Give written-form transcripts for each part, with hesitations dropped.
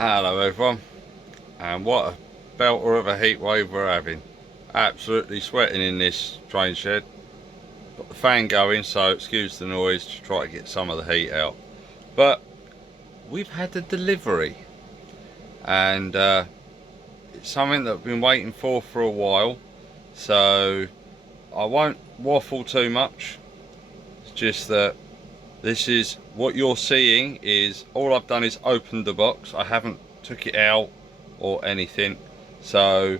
Hello everyone, and what a belter of a heat wave we're having. Absolutely sweating in this train shed. Got the fan going, so excuse the noise to try to get some of the heat out. But we've had a delivery, and it's something that I've been waiting for a while, so I won't waffle too much. It's just that this is what you're seeing. Is all I've done is opened the box. I haven't took it out or anything, so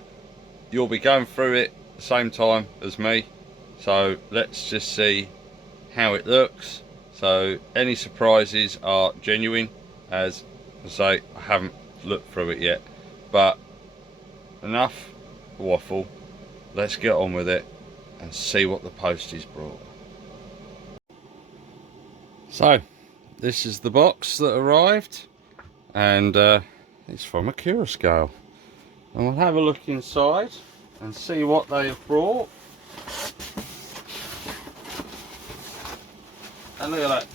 you'll be going through it at the same time as me. So let's just see how it looks. So any surprises are genuine, as I say, I haven't looked through it yet. But enough waffle, let's get on with it and see what the post is brought. So this is the box that arrived, and it's from Accurascale, and we'll have a look inside and see what they have brought. And look at that,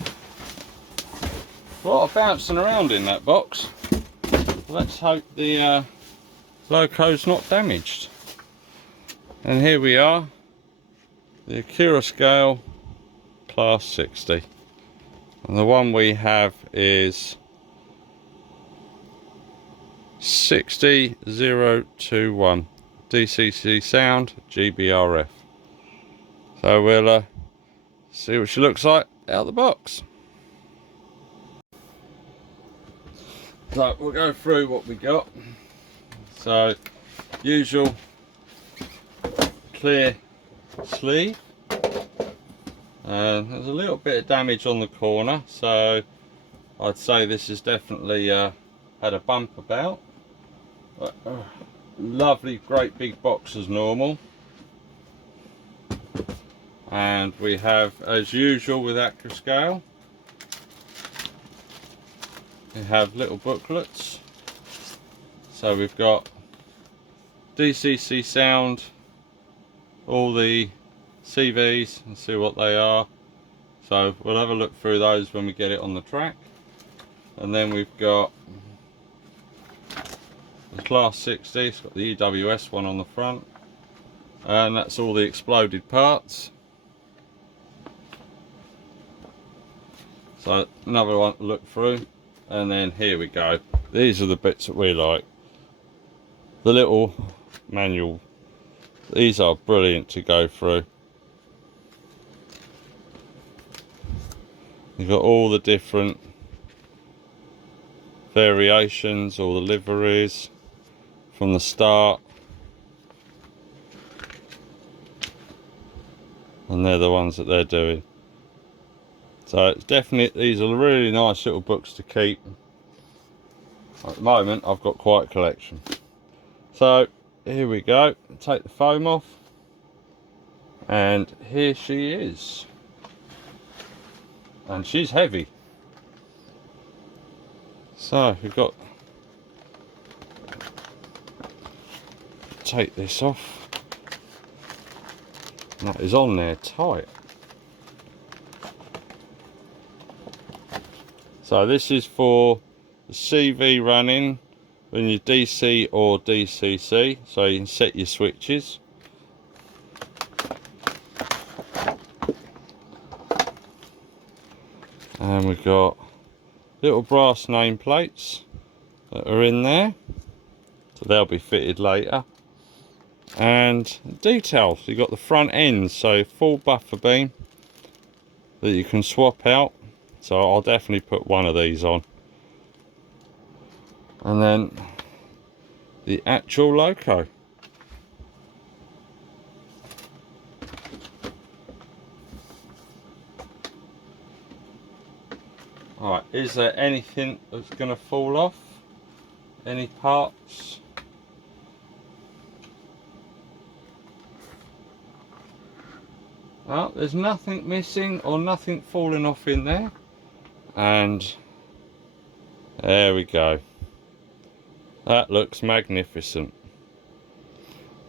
a lot of bouncing around in that box. Let's hope the loco's not damaged. And here we are, the Accurascale Class 60, and the one we have is 60021 DCC sound GBRF. So we'll see what she looks like out of the box. So we'll go through what we got. So usual clear sleeve, and there's a little bit of damage on the corner, so I'd say this has definitely had a bump about. But, lovely great big box as normal. And we have, as usual with Accurascale, we have little booklets. So we've got DCC sound, all the CVs, and see what they are. So we'll have a look through those when we get it on the track. And then we've got the Class 60, it's got the EWS one on the front, and that's all the exploded parts. So another one to look through, and then here we go. These are the bits that we like. The little manual. These are brilliant to go through. You've got all the different variations, all the liveries from the start. And they're the ones that they're doing. So it's definitely, these are really nice little books to keep. At the moment I've got quite a collection. So here we go, take the foam off, and here she is, and she's heavy. So we've got, take this off, and that is on there tight. So this is for the CV running when you're DC or DCC, so you can set your switches. And we've got little brass nameplates that are in there, so they'll be fitted later. And details, you've got the front ends, so full buffer beam that you can swap out. So I'll definitely put one of these on. And then the actual loco. Alright, is there anything that's going to fall off? Any parts? Well, there's nothing missing or nothing falling off in there. And there we go. That looks magnificent.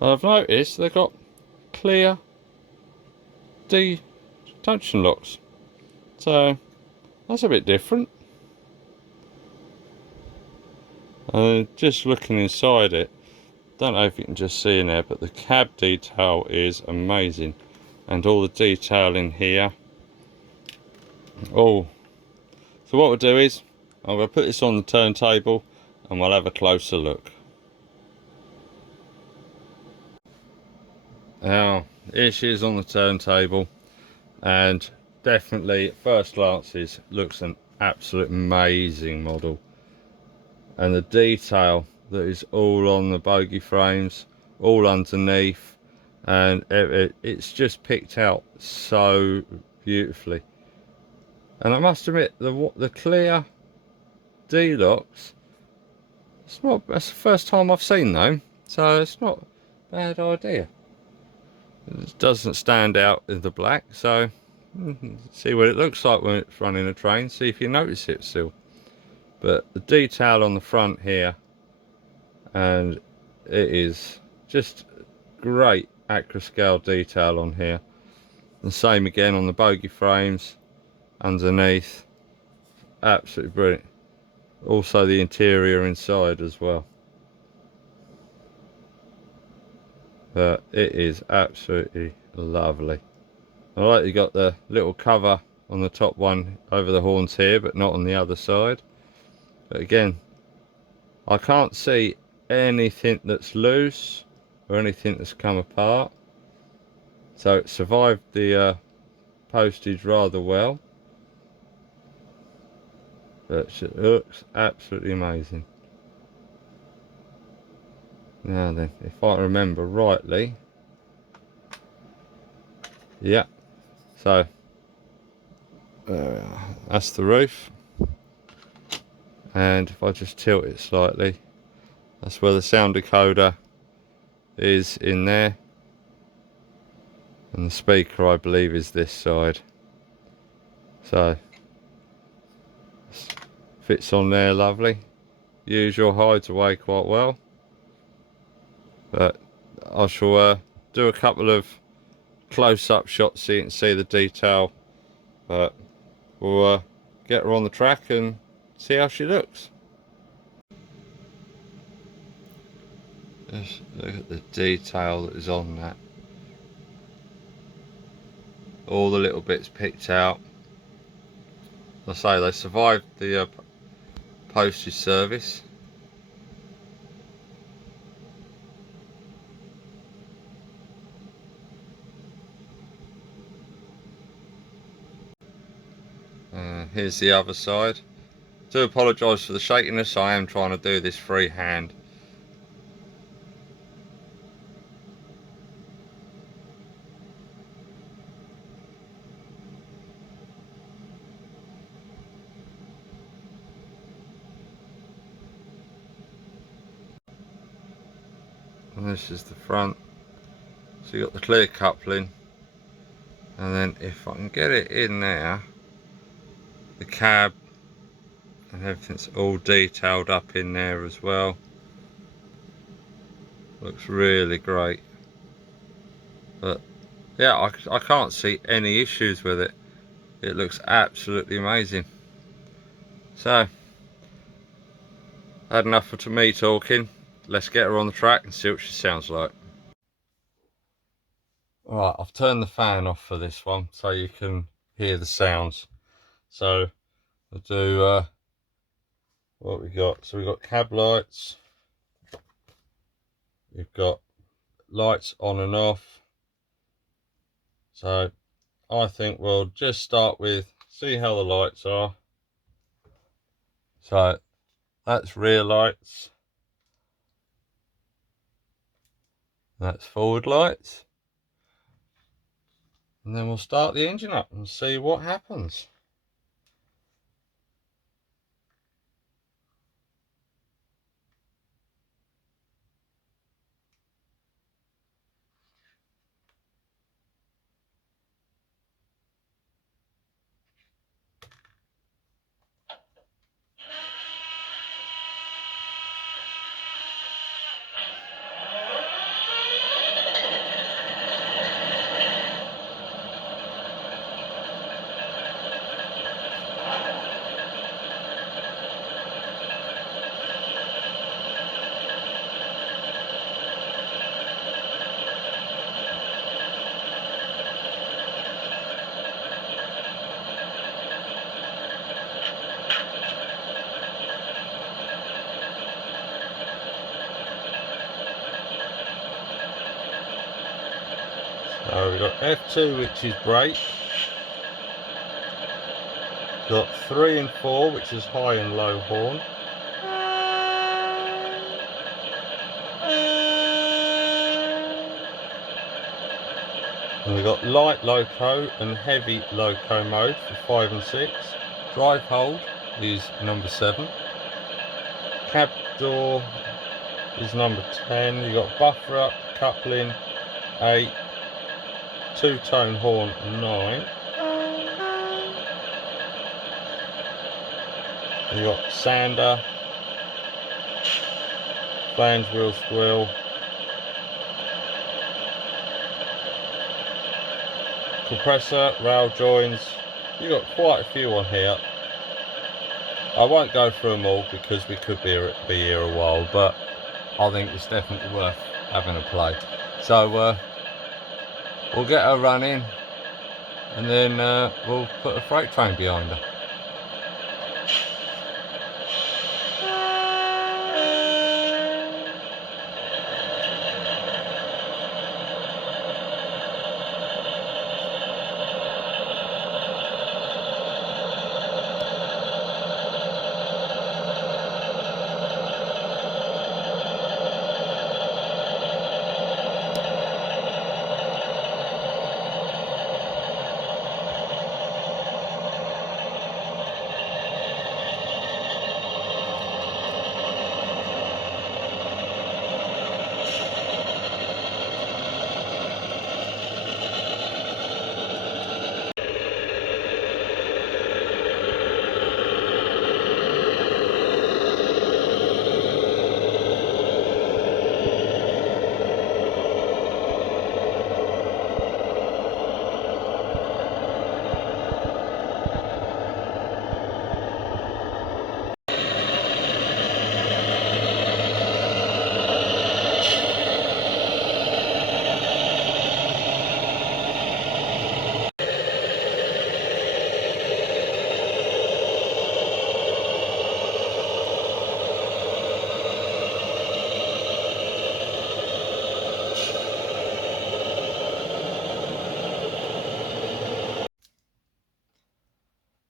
I've noticed they've got clear junction locks, so that's a bit different. Just looking inside it, don't know if you can just see in there, but the cab detail is amazing, and all the detail in here. Oh, so what we'll do is I'm going to put this on the turntable and we'll have a closer look. Now, here she is on the turntable, and definitely at first glances looks an absolute amazing model, and the detail that is all on the bogie frames, all underneath, and it's just picked out so beautifully. And I must admit, the clear D-locks, that's the first time I've seen them, so it's not a bad idea. It doesn't stand out in the black, so see what it looks like when it's running a train, see if you notice it still. But the detail on the front here, and it is just great Accurascale detail on here. The same again on the bogie frames underneath, absolutely brilliant. Also the interior inside as well, but it is absolutely lovely. I like you got the little cover on the top one over the horns here, but not on the other side. But again, I can't see anything that's loose or anything that's come apart, so it survived the postage rather well. But it looks absolutely amazing. Now then, if I remember rightly, yeah, so that's the roof, and if I just tilt it slightly, that's where the sound decoder is in there, and the speaker I believe is this side, so fits on there lovely. Usual hides away quite well, but I shall do a couple of close-up shots so you can see the detail, but we'll get her on the track and see how she looks. Just look at the detail that is on that. All the little bits picked out. As I say, they survived the postage service. Here's the other side. Do apologise for the shakiness, I am trying to do this freehand. And this is the front. So you've got the clear coupling, and then if I can get it in there, the cab and everything's all detailed up in there as well. Looks really great. But yeah, I can't see any issues with it. It looks absolutely amazing. So, had enough of me talking. Let's get her on the track and see what she sounds like. Alright, I've turned the fan off for this one so you can hear the sounds. So, I'll do what we got. So we've got cab lights. We've got lights on and off. So, I think we'll just start with, see how the lights are. So, that's rear lights. That's forward lights. And then we'll start the engine up and see what happens. So we've got F2, which is brake. Got 3 and 4, which is high and low horn. And we've got light loco and heavy loco mode for 5 and 6. Drive hold is number 7. Cab door is number 10. You've got buffer up, coupling 8. Two-tone horn 9. You've got sander, flange wheel squill, compressor, rail joins. You've got quite a few on here. I won't go through them all because we could be here a while, but I think it's definitely worth having a play. So we'll get her running and then we'll put a freight train behind her.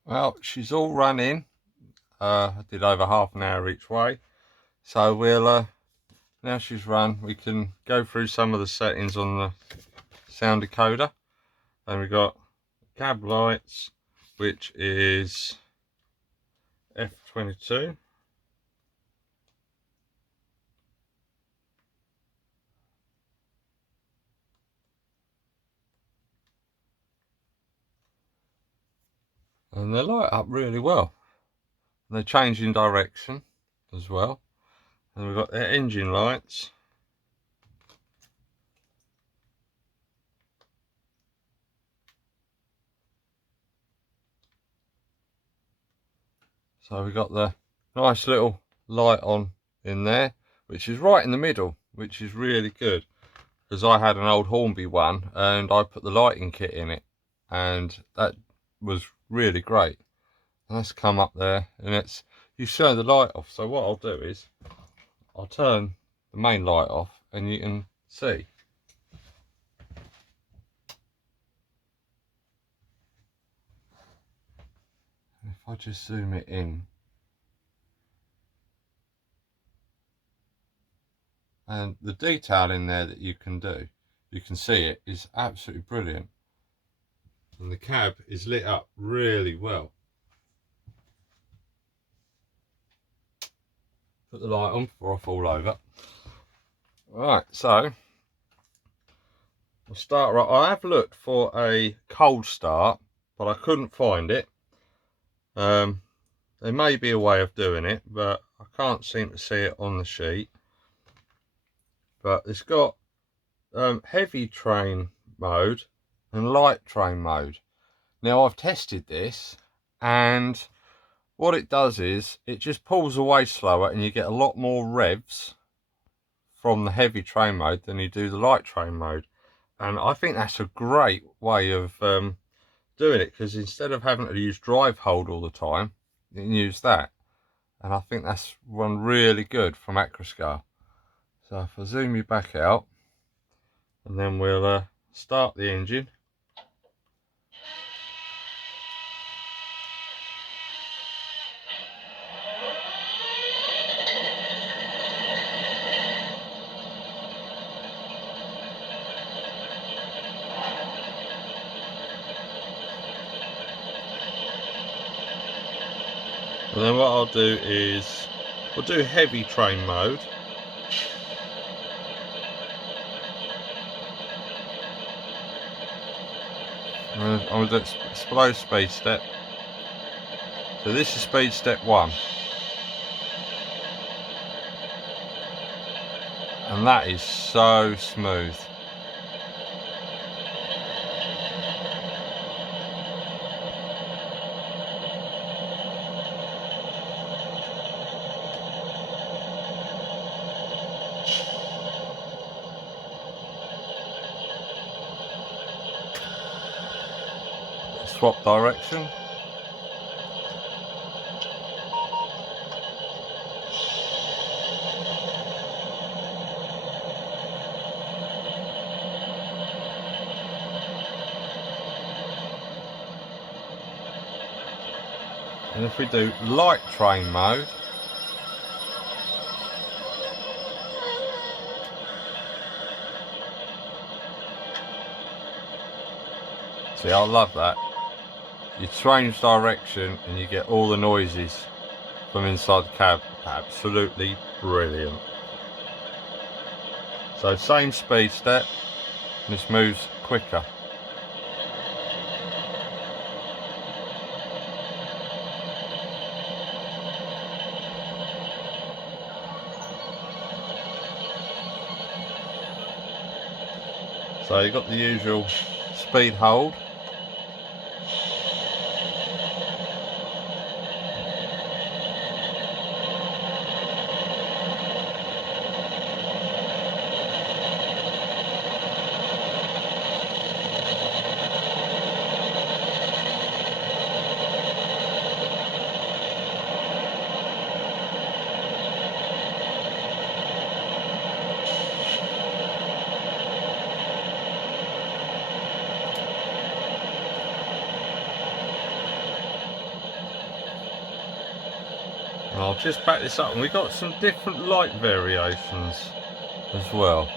Well, she's all running. I did over half an hour each way. So we'll, now she's run, we can go through some of the settings on the sound decoder. And we've got cab lights, which is F22. And they light up really well. And they're changing direction as well. And we've got their engine lights. So we've got the nice little light on in there, which is right in the middle, which is really good. Because I had an old Hornby one and I put the lighting kit in it. And that was really great. Let's come up there and you show the light off. So what I'll do is I'll turn the main light off and you can see. If I just zoom it in, and the detail in there that you can do, you can see it is absolutely brilliant. And the cab is lit up really well. Put the light on before I fall over. Right, so I'll start right. I have looked for a cold start, but I couldn't find it. There may be a way of doing it, but I can't seem to see it on the sheet. But it's got heavy train mode and light train mode. Now I've tested this, and what it does is it just pulls away slower and you get a lot more revs from the heavy train mode than you do the light train mode. And I think that's a great way of doing it, because instead of having to use drive hold all the time, you can use that. And I think that's one really good from Accurascale. So if I zoom you back out, and then we'll start the engine. And then what I'll do is we'll do heavy train mode. I'm going to explode speed step. So this is speed step 1. And that is so smooth. Swap direction. And if we do light train mode, see, I love that. You change direction and you get all the noises from inside the cab. Absolutely brilliant. So same speed step, and this moves quicker. So you've got the usual speed hold. And I'll just back this up, and we've got some different light variations as well.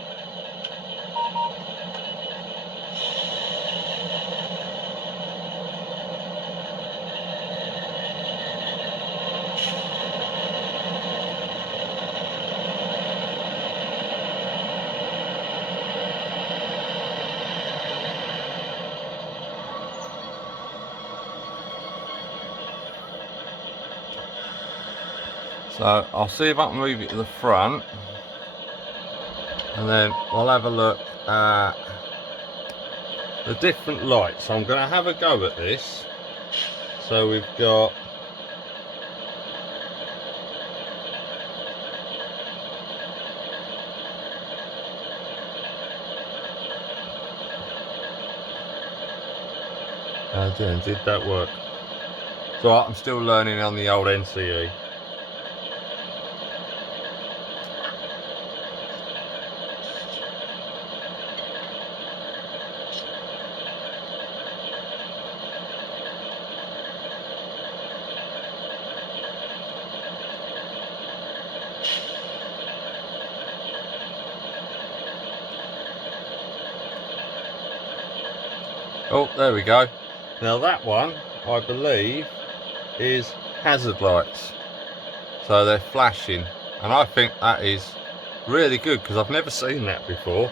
So I'll see if I can move it to the front, and then we'll have a look at the different lights. So I'm going to have a go at this. So we've got did that work? So I'm still learning on the old NCE. Oh, there we go. Now that one, I believe, is hazard lights. So they're flashing, and I think that is really good because I've never seen that before.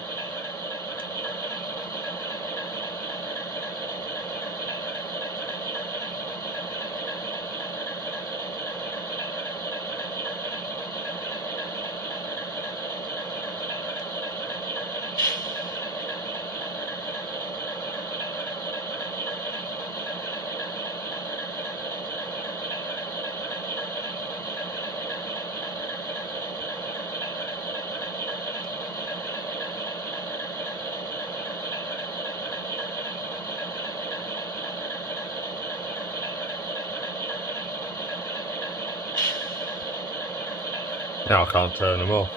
Now I can't turn them off.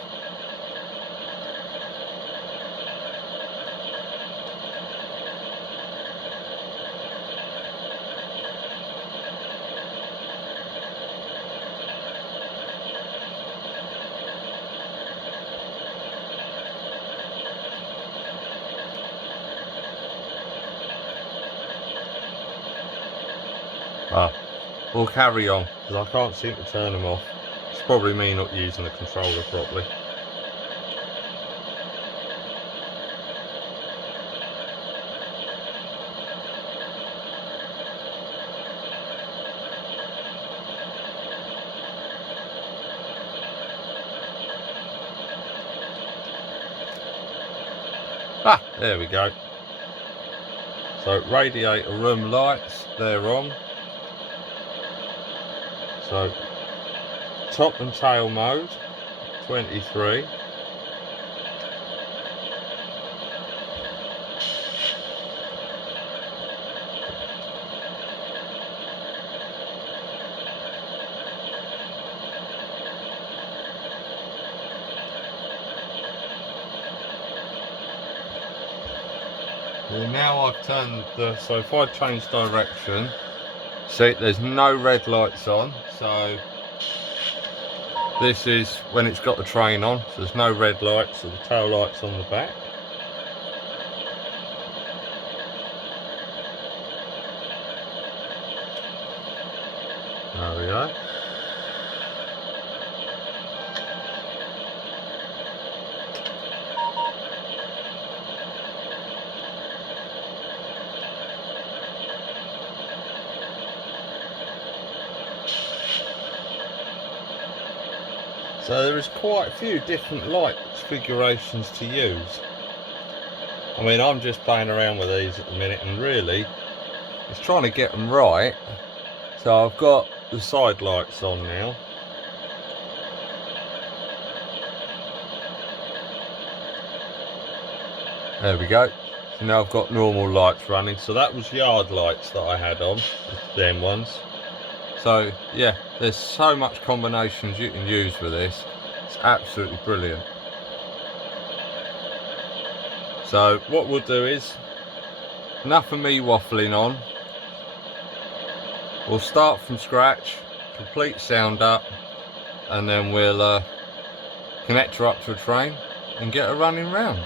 Ah, we'll carry on because I can't seem to turn them off. It's probably me not using the controller properly. Ah, there we go. So radiator room lights, they're on. So top and tail mode, 23. And now I've turned the, so if I change direction, see there's no red lights on, so this is when it's got the train on, so there's no red lights, so the tail lights on the back. There we go. So there is quite a few different light configurations to use. I mean, I'm just playing around with these at the minute, and really it's trying to get them right. So I've got the side lights on now. There we go. So now I've got normal lights running. So that was yard lights that I had on, them ones. So yeah, there's so much combinations you can use with this. It's absolutely brilliant. So what we'll do is, enough of me waffling on. We'll start from scratch, complete sound up, and then we'll connect her up to a train and get her running round.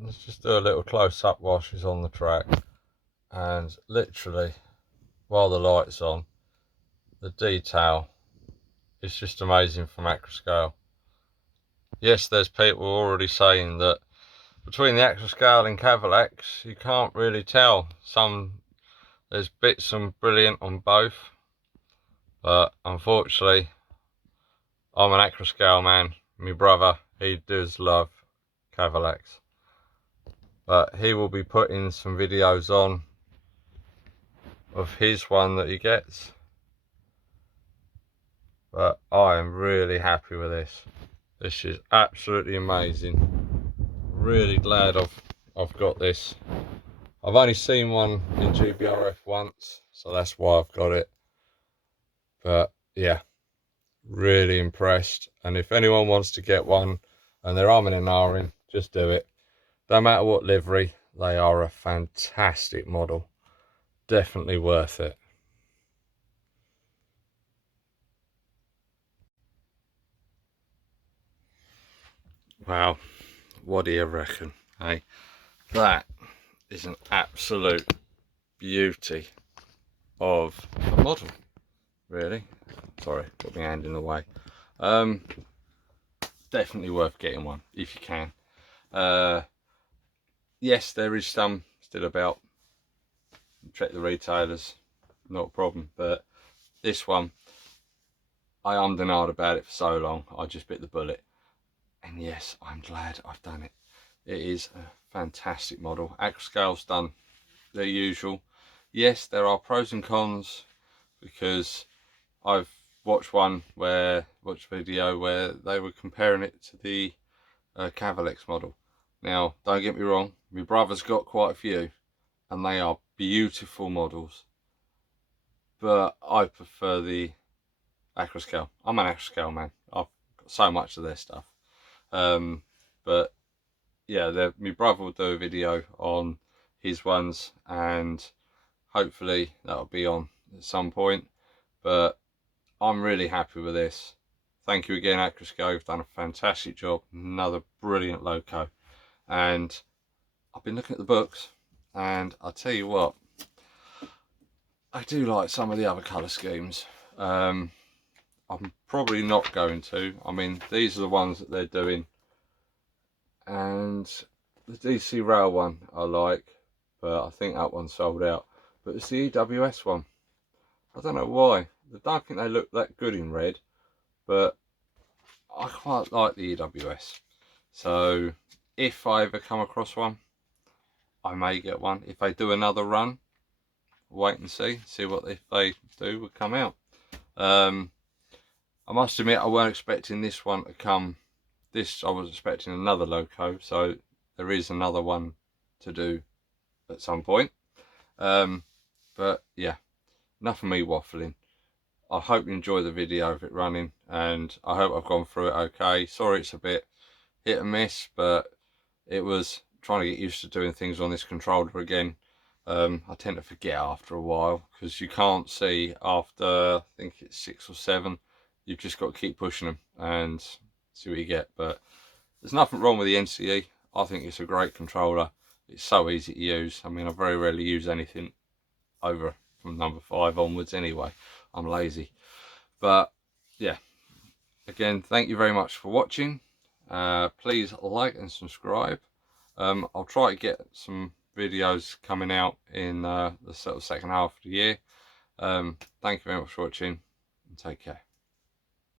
let's just do a little close-up while she's on the track. And literally, while the light's on, the detail is just amazing from Accurascale. Yes, there's people already saying that between the Accurascale and Cavalex, you can't really tell. There's bits and brilliant on both, but unfortunately, I'm an Accurascale man. My brother, he does love Cavalex, but he will be putting some videos on of his one that he gets. But I am really happy with this. This is absolutely amazing. Really glad I've got this. I've only seen one in GBRF once, so that's why I've got it. But yeah, really impressed. And if anyone wants to get one and they're umming and ahhing, just do it. No matter what livery, they are a fantastic model. Definitely worth it. Wow, what do you reckon? Hey, that is an absolute beauty of a model, really. Sorry, put my hand in the way. Definitely worth getting one if you can. Yes, there is some still about. Check the retailers, not a problem. But this one, I ummed and ahed about it for so long, I just bit the bullet. And yes, I'm glad I've done it. It is a fantastic model. Accurascale's done their usual. Yes, there are pros and cons, because I've watched a video where they were comparing it to the Cavalex model. Now, don't get me wrong, my brother's got quite a few, and they are beautiful models. But I prefer the Accurascale. I'm an Accurascale man. I've got so much of their stuff. But yeah, my brother will do a video on his ones, and hopefully that'll be on at some point. But I'm really happy with this. Thank you again, Accurascale. You've done a fantastic job. Another brilliant loco. And I've been looking at the books, and I'll tell you what, I do like some of the other colour schemes. I'm probably not going to. I mean, these are the ones that they're doing. And the DC Rail one I like, but I think that one's sold out. But it's the EWS one. I don't know why. I don't think they look that good in red, but I quite like the EWS. So if I ever come across one, I may get one. If they do another run, wait and see what if they do will come out. I must admit, I weren't expecting this one to come. I was expecting another loco, so there is another one to do at some point. But yeah, enough of me waffling. I hope you enjoy the video of it running, and I hope I've gone through it okay. Sorry it's a bit hit and miss, but it was trying to get used to doing things on this controller again. I tend to forget after a while, because you can't see after, I think it's 6 or 7. You've just got to keep pushing them and see what you get. But there's nothing wrong with the NCE. I think it's a great controller. It's so easy to use. I mean, I very rarely use anything over from number 5 onwards anyway. I'm lazy. But yeah, again, thank you very much for watching. Please like and subscribe. I'll try to get some videos coming out in the sort of second half of the year. Thank you very much for watching, and take care.